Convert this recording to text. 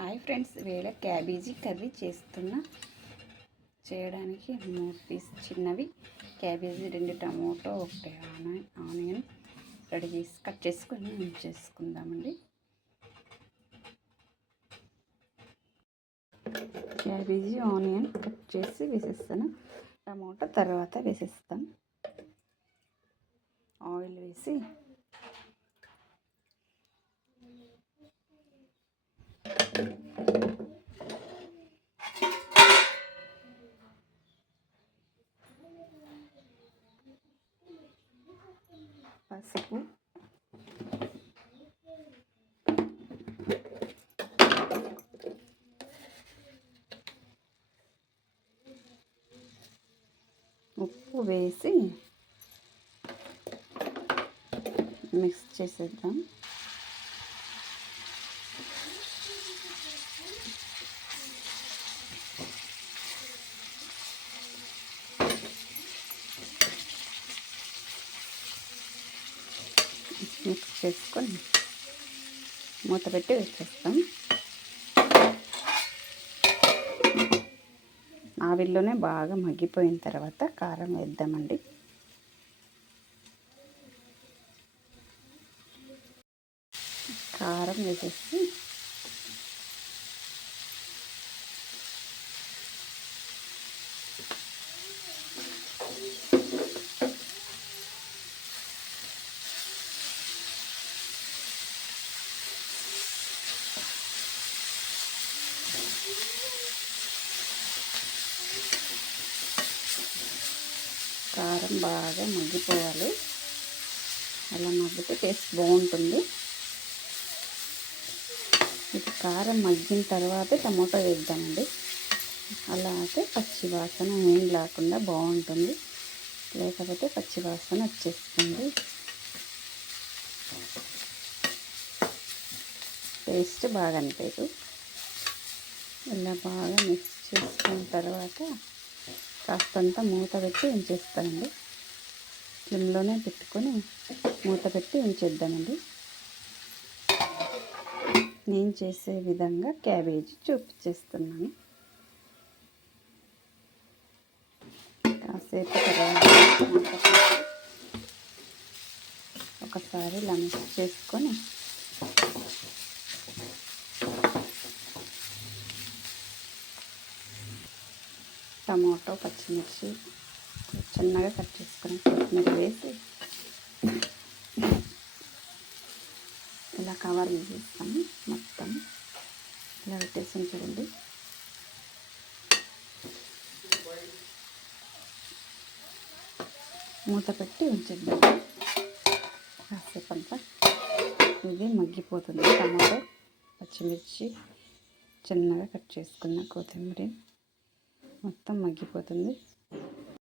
Hi friends, వేళ cabbage curry చేయడానికి 3 piece చిన్నవి క్యాబేజీ, 2 టమాటో, 1 ఆనియన్ రెడీ చేసి కట్ చేసుకొని ఉంచేసుకుందామండి. క్యాబేజీ, ఆనియన్ కట్ చేసి వేసేస్తాను. టమాటో తర్వాత వేసేస్తాం. ఆయిల్ వేసి పసుపు, ఉప్పు వేసి మిక్స్ చేసేద్దాం. మిక్స్ చేసుకొని మూత పెట్టి వేసేస్తాం. ఆవిరిలోనే బాగా మగ్గిపోయిన తర్వాత కారం వేద్దామండి. కారం వేసేసి కారం బాగా మగ్గిపోవాలి. అలా మగ్గితే టేస్ట్ బాగుంటుంది. ఇది కారం మగ్గిన తర్వాత టమాటో వేద్దామండి. అలా అయితే పచ్చి వాసన ఏం లేకుండా బాగుంటుంది, లేకపోతే పచ్చి వాసన వచ్చేస్తుంది. టేస్ట్ బాగా అనిపించదు. ఇలా బాగా మిక్స్ చేసుకున్న తర్వాత కాస్తంత మూత పెట్టి ఉంచేస్తానండి. స్లిమ్లోనే పెట్టుకొని మూత పెట్టి ఉంచేద్దామండి. నేను చేసే విధంగా క్యాబేజీ చూపించేస్తున్నాను. కాసేపు తర్వాత ఒకసారి ఇలా మిక్స్ చేసుకొని టమాటో, పచ్చిమిర్చి చిన్నగా కట్ చేసుకొని కొత్తిమీర వేసి ఇలా కవర్ చేసేస్తాము. మొత్తం ఇలా పెట్టేసి చూడండి. మూత పెట్టి ఉంచేద్దాం కాసేపు అంతా. ఇది మగ్గిపోతుంది. టమాటో, పచ్చిమిర్చి, చిన్నగా కట్ చేసుకున్న కొత్తిమీర మొత్తం మగ్గిపోతుంది.